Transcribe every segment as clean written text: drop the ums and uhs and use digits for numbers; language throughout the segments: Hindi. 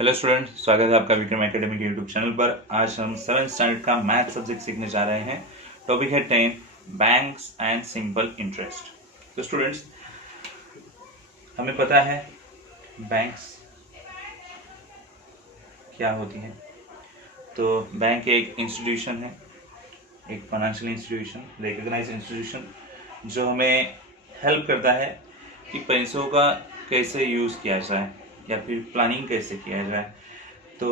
हेलो स्टूडेंट, स्वागत है आपका विक्रम एकेडमी के यूट्यूब चैनल पर। आज हम 7th स्टैंडर्ड का मैथ सब्जेक्ट सीखने जा रहे हैं। टॉपिक है 10 बैंक्स एंड सिंपल इंटरेस्ट। तो स्टूडेंट्स, हमें पता है बैंक्स क्या होती हैं। तो बैंक एक इंस्टीट्यूशन है, एक फाइनेंशियल इंस्टीट्यूशन, रिकग्नाइज इंस्टीट्यूशन, जो हमें हेल्प करता है कि पैसों का कैसे यूज़ किया जाए या फिर प्लानिंग कैसे किया जाए। तो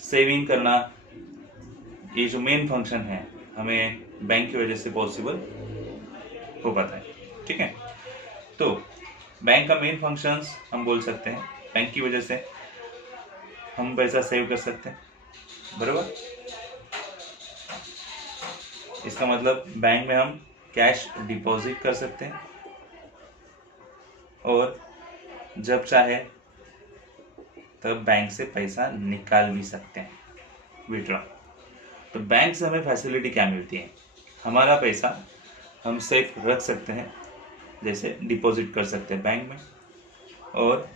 सेविंग करना, ये जो मेन फंक्शन है, हमें बैंक की वजह से पॉसिबल हो पाता है। ठीक है, तो बैंक का मेन फंक्शंस हम बोल सकते हैं, बैंक की वजह से हम पैसा सेव कर सकते हैं, बराबर। इसका मतलब बैंक में हम कैश डिपॉजिट कर सकते हैं और जब चाहे तब बैंक से पैसा निकाल भी सकते हैं, विड्रॉ। तो बैंक से हमें फैसिलिटी क्या मिलती है? हमारा पैसा हम सेफ रख सकते हैं, जैसे डिपॉजिट कर सकते हैं बैंक में, और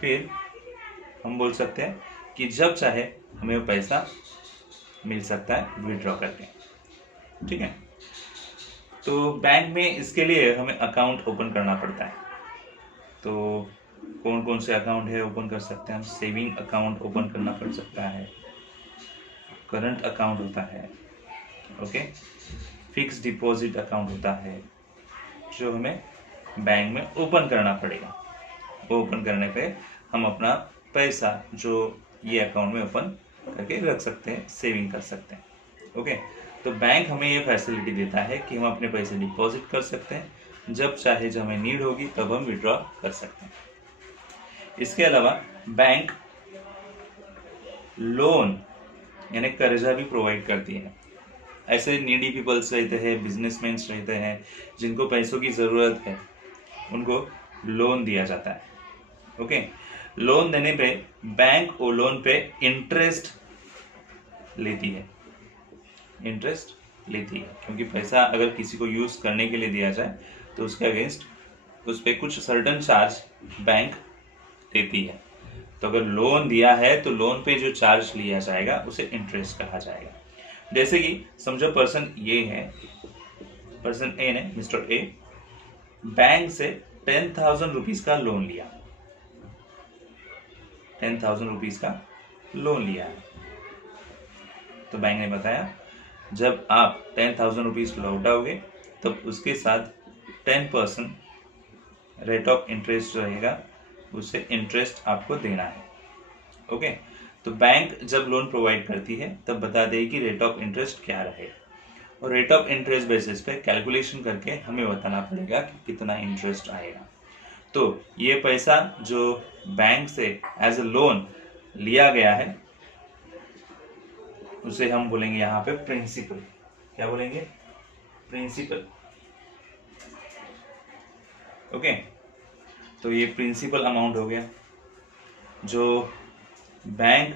फिर हम बोल सकते हैं कि जब चाहे हमें वो पैसा मिल सकता है विड्रॉ करके। ठीक है, तो बैंक में इसके लिए हमें अकाउंट ओपन करना पड़ता है। तो कौन कौन से अकाउंट है ओपन कर सकते हैं हम? सेविंग अकाउंट ओपन करना पड़ सकता है, करंट अकाउंट होता है, ओके, फिक्स डिपॉजिट अकाउंट होता है, जो हमें बैंक में ओपन करना पड़ेगा। वो ओपन करने पे हम अपना पैसा जो ये अकाउंट में ओपन करके रख सकते हैं, सेविंग कर सकते हैं। ओके, तो बैंक हमें ये फैसिलिटी देता है कि हम अपने पैसे डिपॉजिट कर सकते हैं, जब चाहे जब हमें नीड होगी तब हम विड्रॉ कर सकते हैं। इसके अलावा बैंक लोन यानी कर्जा भी प्रोवाइड करती है। ऐसे नीडी पीपल्स रहते हैं, बिजनेसमैन रहते हैं, जिनको पैसों की ज़रूरत है, उनको लोन दिया जाता है। ओके, लोन देने पे बैंक वो लोन पे इंटरेस्ट लेती है, क्योंकि पैसा अगर किसी को यूज़ करने के लिए दिया जाए तो उसके अगेंस्ट उस पर कुछ सर्टन चार्ज बैंक देती है। तो अगर लोन दिया है तो लोन पे जो चार्ज लिया जाएगा उसे इंटरेस्ट कहा जाएगा। जैसे कि समझो पर्सन ये है, पर्सन ए ने, मिस्टर ए, बैंक से 10,000 रुपीज का लोन लिया, 10,000 रुपीज का लोन लिया है। तो बैंक ने बताया जब आप 10,000 रुपीज लौटाओगे तब उसके साथ 10% रेट ऑफ इंटरेस्ट रहेगा, उसे इंटरेस्ट आपको देना है। ओके, तो बैंक जब लोन प्रोवाइड करती है तब बता देगी कि रेट ऑफ इंटरेस्ट क्या रहेगा, और रेट ऑफ इंटरेस्ट बेसिस पे कैलकुलेशन करके हमें बताना पड़ेगा कि कितना इंटरेस्ट आएगा। तो ये पैसा जो बैंक से एज ए लोन लिया गया है उसे हम बोलेंगे यहाँ पे प्रिंसिपल। क्या बोलेंगे? प्रिंसिपल। ओके, तो ये प्रिंसिपल अमाउंट हो गया। जो बैंक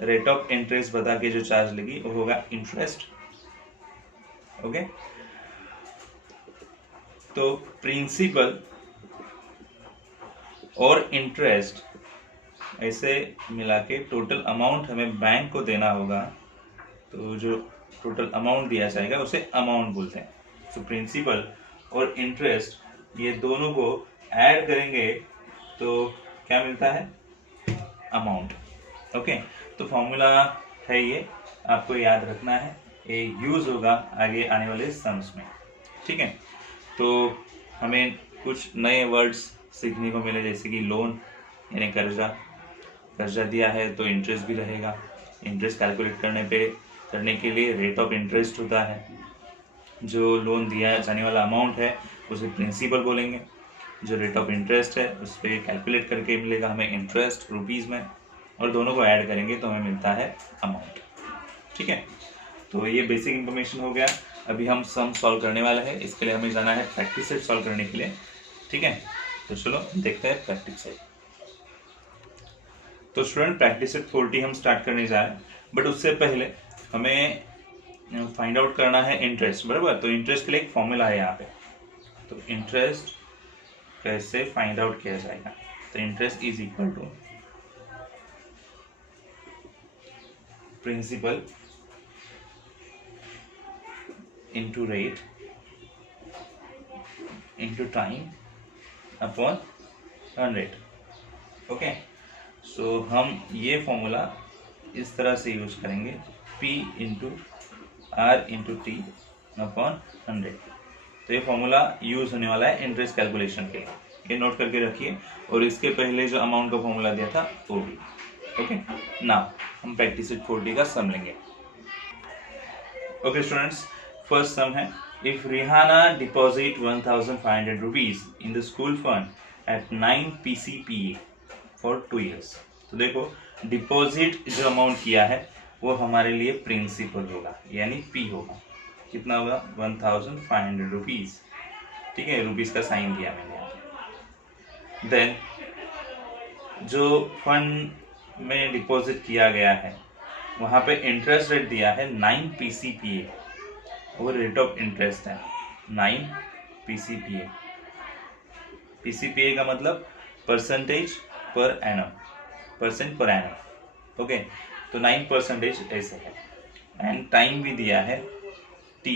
रेट ऑफ इंटरेस्ट बता के जो चार्ज लेगी वो होगा इंटरेस्ट। ओके, तो प्रिंसिपल और इंटरेस्ट ऐसे मिला के टोटल अमाउंट हमें बैंक को देना होगा। तो जो टोटल अमाउंट दिया जाएगा उसे अमाउंट बोलते हैं। तो प्रिंसिपल और इंटरेस्ट ये दोनों को ऐड करेंगे तो क्या मिलता है? अमाउंट। ओके, तो फॉर्मूला है ये, आपको याद रखना है, ये यूज होगा आगे आने वाले सम्स में। ठीक है, तो हमें कुछ नए वर्ड्स सीखने को मिले, जैसे कि लोन यानी कर्जा, कर्जा दिया है तो इंटरेस्ट भी रहेगा। इंटरेस्ट कैलकुलेट करने के लिए रेट ऑफ इंटरेस्ट होता है। जो लोन दिया जाने वाला अमाउंट है उसे प्रिंसिपल बोलेंगे, जो रेट ऑफ इंटरेस्ट है उस पर कैलकुलेट करके मिलेगा हमें इंटरेस्ट रुपीज़ में, और दोनों को ऐड करेंगे तो हमें मिलता है अमाउंट। ठीक है, तो ये बेसिक इंफॉर्मेशन हो गया। अभी हम सम सॉल्व करने वाले हैं, इसके लिए हमें जाना है प्रैक्टिस सेट सॉल्व करने के लिए। ठीक है, तो चलो देखते हैं प्रैक्टिस सेट। तो स्टूडेंट, प्रैक्टिस सेट 40 हम स्टार्ट करने जा रहे हैं, बट उससे पहले हमें फाइंड आउट करना है इंटरेस्ट, बराबर। तो इंटरेस्ट के लिए एक फॉर्मूला है यहाँ पे। तो इंटरेस्ट कैसे फाइंड आउट किया जाएगा? तो interest is equal to principal into rate into time upon 100। Okay, so हम ये फॉर्मूला इस तरह से यूज करेंगे, P into R into T upon 100। तो ये फॉर्मूला यूज होने वाला है इंटरेस्ट कैलकुलेशन के लिए, ये नोट करके रखिए। और इसके पहले जो अमाउंट का फॉर्मूला दिया था वो भी। ओके, नाउ हम प्रैक्टिस विद 40 का सम लेंगे। ओके स्टूडेंट्स, फर्स्ट सम है, if Rihana deposit 1500 rupees in the school fund at 9 PCPA for 2 years। तो देखो, डिपॉजिट जो अमाउंट किया है वो हमारे लिए प्रिंसिपल होगा, यानी P होगा। कितना होगा? 1500 रुपीज। ठीक है, रुपीज का साइन दिया मैंने यहाँ। देन जो फंड में डिपॉजिट किया गया है वहां पे इंटरेस्ट रेट दिया है 9 PCPA, और रेट ऑफ इंटरेस्ट है 9 PCPA। PCPA का मतलब percentage per annum, percent per annum. Okay, तो 9% ऐसे है। एंड टाइम भी दिया है T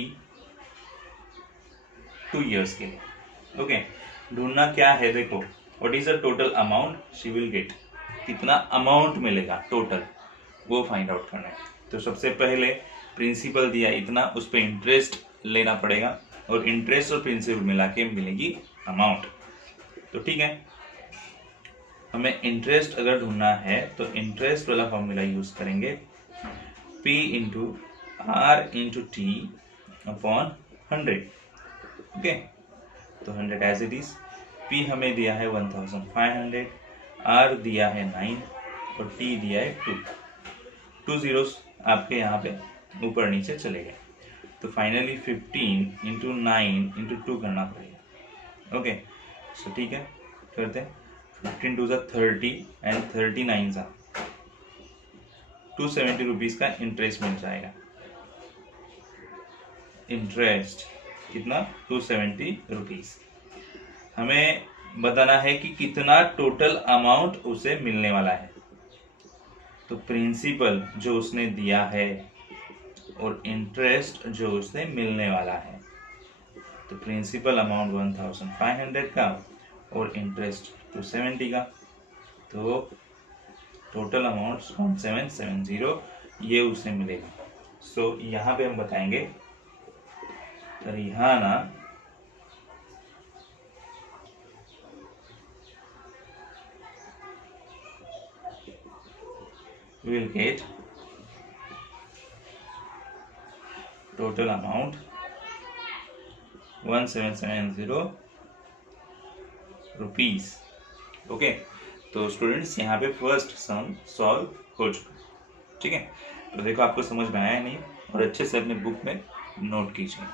2 years के लिए। ओके, ढूंढना क्या है, देखो, what is the total amount she will get, कितना अमाउंट मिलेगा टोटल, वो फाइंड आउट करना है। तो सबसे पहले प्रिंसिपल दिया इतना, उस पर इंटरेस्ट लेना पड़ेगा, और इंटरेस्ट और प्रिंसिपल मिला के मिलेगी अमाउंट। तो ठीक है, हमें इंटरेस्ट अगर ढूंढना है तो इंटरेस्ट वाला फॉर्मूला यूज करेंगे, P into R into T upon 100। Okay, तो 100 एज इट इज। P हमें दिया है 1500, R दिया है 9 और T दिया है 2। 2 zeros आपके यहाँ पे ऊपर नीचे चले गए, तो फाइनली 15 इंटू 9 इंटू 2 करना पड़ेगा। ओके, सो ठीक है, करते हैं। 15 2 30 एंड 39 270 रुपीज का इंटरेस्ट मिल जाएगा। इंटरेस्ट कितना? 270 रुपीज। हमें बताना है कि कितना टोटल अमाउंट उसे मिलने वाला है। तो प्रिंसिपल जो उसने दिया है और इंटरेस्ट जो उसने मिलने वाला है, तो प्रिंसिपल अमाउंट 1500 का और इंटरेस्ट 270 का, तो टोटल अमाउंट 1770 ये उसे मिलेगा। सो यहाँ पे हम बताएंगे Rihana will get total amount 1770 rupees. Okay, तो स्टूडेंट्स यहाँ पे फर्स्ट सम सॉल्व हो चुका। ठीक है, तो देखो आपको समझ में आया नहीं, और अच्छे से अपने बुक में नोट कीजिए।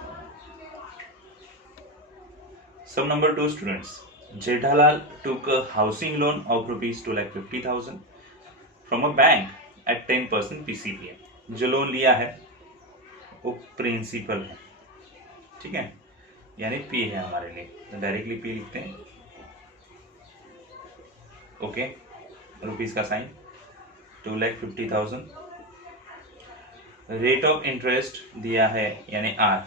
Sum number 2 students, Jethalal took a housing loan of rupees 2,50,000 from a bank at 10% PCPA। जो लोन लिया है वो प्रिंसिपल है, ठीक है, यानी P है हमारे लिए, तो डायरेक्टली P लिखते हैं। ओके, रुपीज का साइन, 2,50,000। रेट ऑफ इंटरेस्ट दिया है यानी R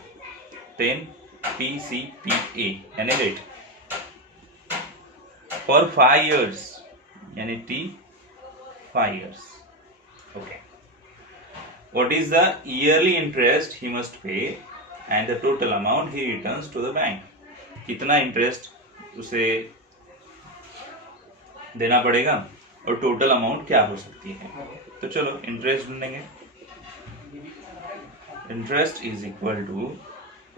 10 PCPA यानी रेट, फॉर 5 years यानी T 5 years। Okay, what is the yearly interest he must pay and the total amount he returns to the bank। कितना इंटरेस्ट उसे देना पड़ेगा और टोटल अमाउंट क्या हो सकती है। तो चलो इंटरेस्ट ढूंढेंगे। Interest is equal to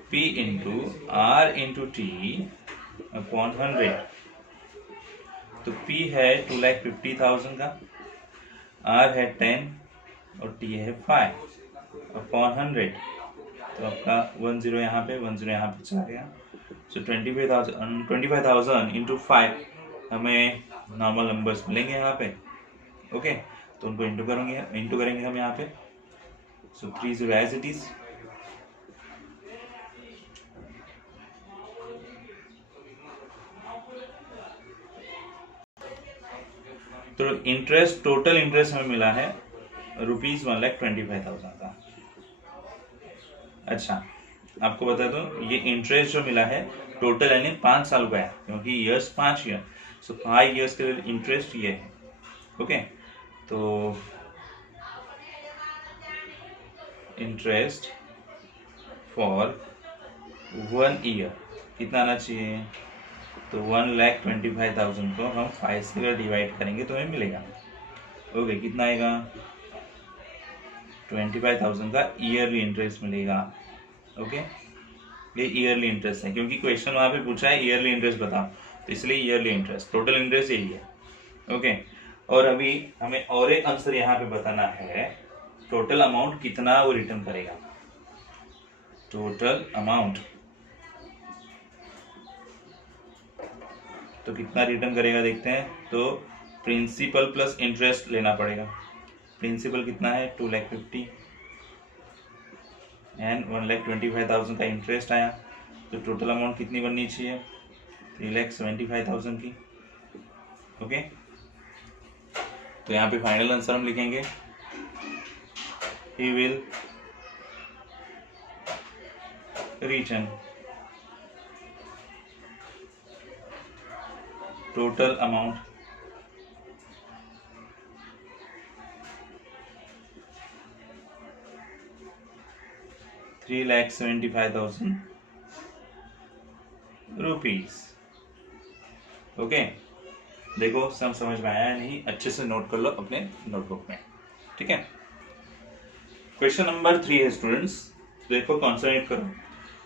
P into R into T upon 100। तो P है 2,50,000 का, R है 10 और T है 5 अपॉन 100। तो आपका 10 यहाँ पे 10 यहाँ पे चला गया। सो 25,000 इंटू 5 हमें नॉर्मल नंबर्स मिलेंगे यहाँ पे। ओके, तो उनको इंटू करेंगे हम यहाँ पे। सो 30 एज इट इज। तो इंटरेस्ट, टोटल इंटरेस्ट हमें मिला है ₹1,25,000 का। अच्छा, आपको बता दो ये इंटरेस्ट जो मिला है टोटल यानी 5 साल का है, क्योंकि ईयर्स 5 ईयर, सो 5 ईयर्स के लिए इंटरेस्ट ये है। ओके, तो इंटरेस्ट फॉर 1 ईयर कितना आना चाहिए? तो 1,25,000 को हम 5 से डिवाइड करेंगे तो हमें मिलेगा। ओके, कितना आएगा? 25,000 का ईयरली इंटरेस्ट मिलेगा। ओके, ये ईयरली इंटरेस्ट है, क्योंकि क्वेश्चन वहाँ पे पूछा है ईयरली इंटरेस्ट बताओ, तो इसलिए ईयरली इंटरेस्ट, टोटल इंटरेस्ट यही है। ओके, और अभी हमें और एक आंसर यहाँ पे बताना है, टोटल अमाउंट कितना वो रिटर्न करेगा। टोटल अमाउंट तो कितना रिटर्न करेगा देखते हैं। तो प्रिंसिपल प्लस इंटरेस्ट लेना पड़ेगा। प्रिंसिपल कितना है? 2,50,000 एंड 1,25,000 का इंटरेस्ट आया, तो टोटल अमाउंट कितनी बननी चाहिए? 3,75,000 की। ओके, तो यहाँ पे फाइनल आंसर हम लिखेंगे, he will return total amount ₹3,75,000। Okay, देखो सब समझ में आया नहीं? अच्छे से नोट कर लो अपने नोटबुक में, ठीक है। क्वेश्चन नंबर 3 है स्टूडेंट्स, देखो कॉन्सेंट्रेट करो।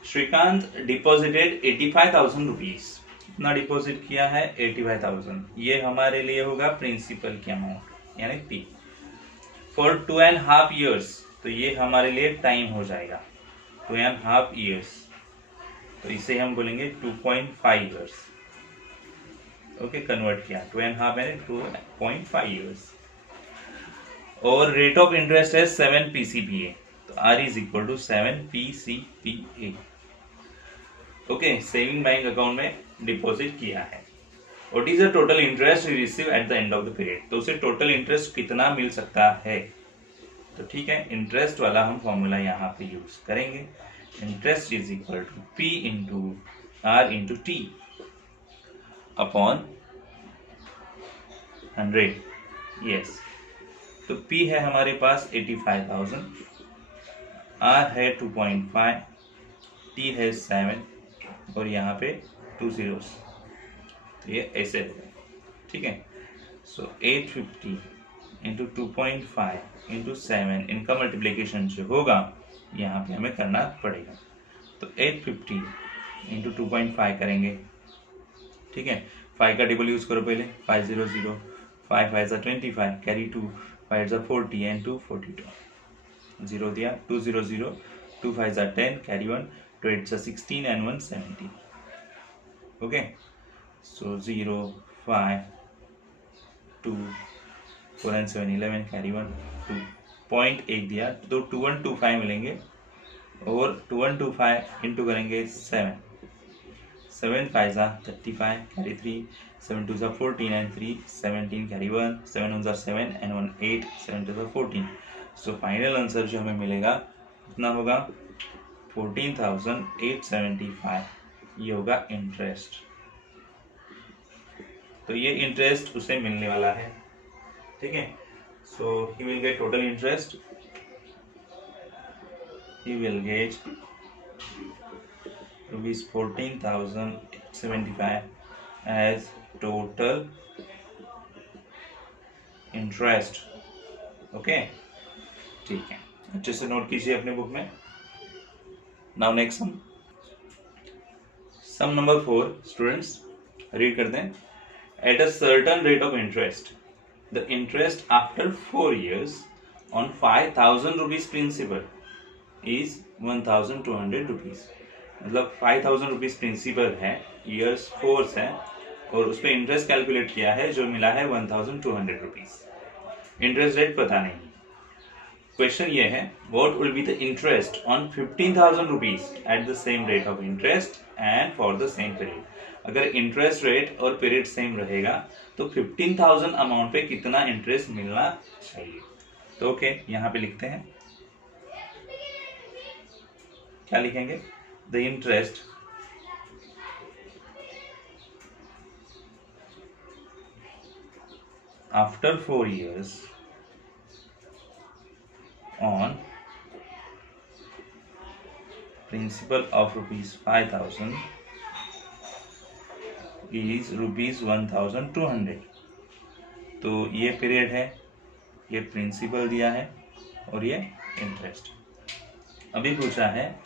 Shrikant deposited 85,000 rupees. कितना डिपॉजिट किया है? 85,000। ये हमारे लिए होगा प्रिंसिपल की अमाउंट यानी पी, फॉर 2.5 years, तो ये हमारे लिए टाइम हो जाएगा 2.5 years, तो इसे हम बोलेंगे 2.5 years। ओके, कन्वर्ट किया 2.5 यानी 2.5 years। और रेट ऑफ इंटरेस्ट है 7 PCPA, तो R is equal to 7 PCPA। Okay, saving bank account में डिपॉजिट किया है। What is the total interest receive at the end of the period, तो उसे टोटल इंटरेस्ट कितना मिल सकता है? तो ठीक है, इंटरेस्ट वाला हम फॉर्मूला यहाँ पे यूज करेंगे। Interest is equal to P into R into T upon 100। Yes, तो P है हमारे पास 85,000, R है 2.5, T है 7 और यहाँ पे 2 zeros, तो ये ऐसे हो गए, ठीक है। सो 850 इंटू 2.5 इंटू 7, इनका मल्टीप्लीकेशन जो होगा यहाँ पे हमें करना पड़ेगा। तो 850 इंटू 2.5 करेंगे, ठीक है। 5 का टेबल यूज करो पहले, 500, 5 5 25, कैरी 2, 5 40 एंड 2 42, 0 दिया, 200, 2 5 10, carry 1, 2 8 16 and 1 17। Okay, so 0 5 2 4 and 7 11, carry 1, 2.8 दिया, तो 2125 मिलेंगे और 2125 इंटू करेंगे 7 5 35, carry 3, 7 2 14 and 3 17, carry 1, 7 1 7 and 1 8, 7 2 14। So final answer जो हमें मिलेगा कितना होगा? 14,875, ये होगा इंटरेस्ट। तो ये इंटरेस्ट उसे मिलने वाला है, ठीक है। So he will get total interest, he will get rupees 14,875 as total interest। Okay, ठीक है, अच्छे से नोट कीजिए अपने बुक में। Now next sum number 4 students, read करते हैं। At a certain rate of interest the interest after 4 years on 5,000 rupees principal is 1,200 rupees. मतलब 5,000 रुपीज प्रिंसिपल है, ईयर्स 4 है और उस पर इंटरेस्ट कैलकुलेट किया है, जो मिला है 1,200 रुपीज। इंटरेस्ट रेट पता नहीं। क्वेश्चन ये है, what will be the interest on 15,000 rupees at the same rate of interest and for the same period. अगर इंटरेस्ट रेट और पीरियड सेम रहेगा तो 15,000 अमाउंट पे कितना इंटरेस्ट मिलना चाहिए। तो ओके, यहाँ पे लिखते हैं, क्या लिखेंगे, the interest after 4 years on principal of ₹5,000 is ₹1,200। तो ये पीरियड है, ये प्रिंसिपल दिया है और ये इंटरेस्ट। अभी पूछा है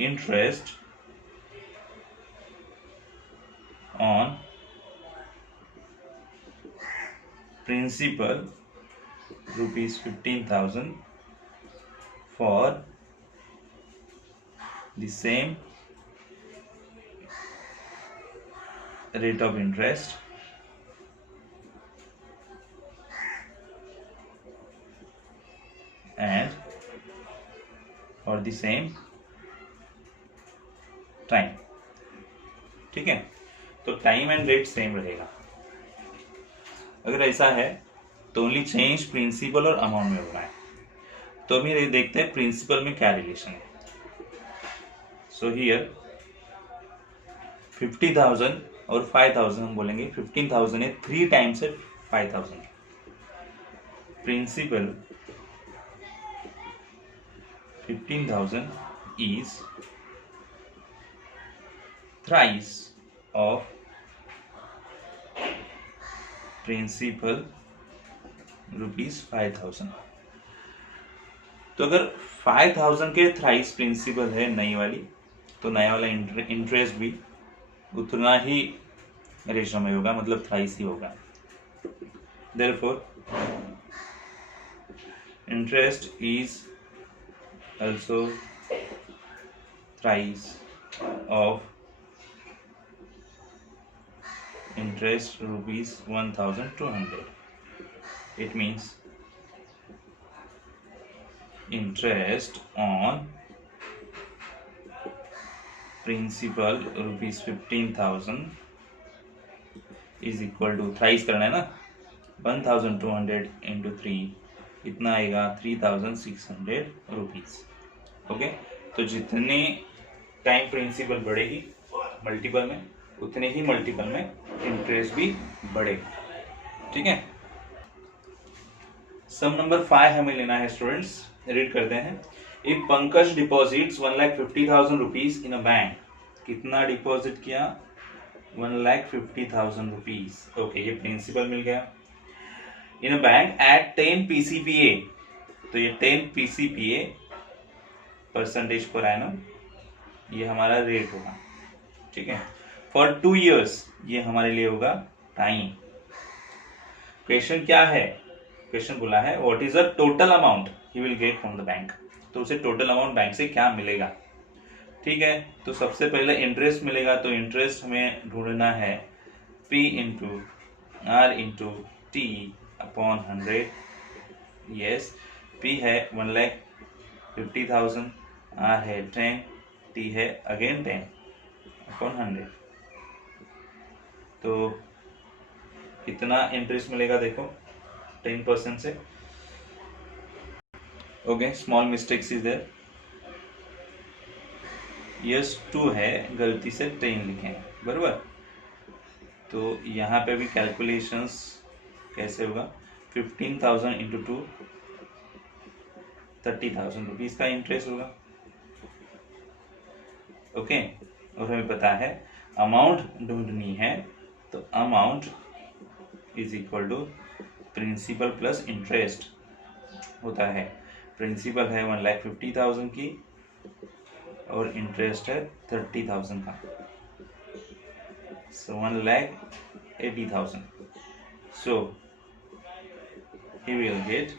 interest on principal ₹15,000 for the same rate of interest and for the same time। ठीक है, तो टाइम एंड रेट सेम रहेगा। अगर ऐसा है तो ओनली चेंज प्रिंसिपल और अमाउंट में होना है। तो हम ये देखते हैं प्रिंसिपल में क्या रिलेशन है। सो हियर 50,000 और 5,000 हम बोलेंगे, 15,000 है, 3 टाइम्स है 5,000। Principal 15,000 is thrice of principal ₹5,000। तो अगर 5,000 के थ्राइस प्रिंसिपल है नई वाली, तो नया वाला इंटरेस्ट भी उतना ही रेशो में होगा, मतलब थ्राइस ही होगा। Therefore interest is also thrice of interest ₹1,200। It means interest on principal ₹15,000 is equal to, thrice करना है ना, 1,200 into 3, इतना आएगा 3,600 रुपीज। ओके, तो जितने टाइम प्रिंसिपल बढ़ेगी मल्टीपल में, उतने ही मल्टीपल में इंटरेस्ट भी बढ़ेगा। ठीक है, सम नंबर 5 हमें लेना है स्टूडेंट्स, रीड करते हैं। If Pankaj deposits 1,50,000 rupees in a bank, कितना डिपॉजिट किया, 1,50,000 रुपीज। ओके, ये प्रिंसिपल मिल गया। इन अ बैंक एट 10 PCPA, तो ये 10 PCPA परसेंटेज पर एनम, ये हमारा रेट होगा। ठीक है, फॉर 2 years, ये हमारे लिए होगा टाइम। क्वेश्चन क्या है, क्वेश्चन बोला है what is the total amount he will get from the bank, तो उसे टोटल अमाउंट बैंक से क्या मिलेगा। ठीक है, तो सबसे पहले इंटरेस्ट मिलेगा, तो इंटरेस्ट हमें ढूंढना है P into R into T upon 100। Yes, P है 1,50,000, R है 10, T है अगेन 10 अपॉन 100। तो कितना इंटरेस्ट मिलेगा देखो, 10% से। Okay, small mistakes is there. Yes 2 है, गलती से 10 लिखे हैं, बराबर। तो यहाँ पे भी कैलकुलेशंस कैसे होगा, 15,000 इंटू 2, 30,000 रुपीज का इंटरेस्ट होगा। ओके, और हमें पता है अमाउंट ढूंढनी है, तो amount is equal to principal plus interest होता है। प्रिंसिपल है 1,50,000 की और इंटरेस्ट है 30,000 का, so 1,80,000। so he will get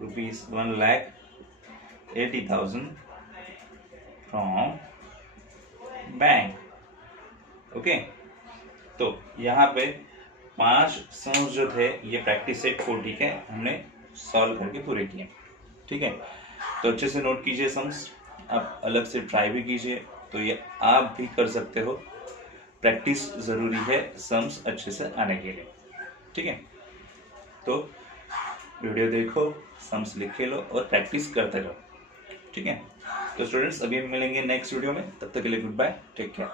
₹1,80,000 from bank. Okay, तो यहाँ पे 5 सम्स जो थे ये प्रैक्टिस सेट 40 के हमने सॉल्व करके पूरे किए। ठीक है, तो अच्छे से नोट कीजिए सम्स, आप अलग से ट्राई भी कीजिए, तो ये आप भी कर सकते हो। प्रैक्टिस जरूरी है सम्स अच्छे से आने के लिए। ठीक है, तो वीडियो देखो, सम्स लिख के लो और प्रैक्टिस करते रहो, ठीक है। तो स्टूडेंट्स अभी मिलेंगे नेक्स्ट वीडियो में, तब तक के लिए गुड बाय, टेक केयर।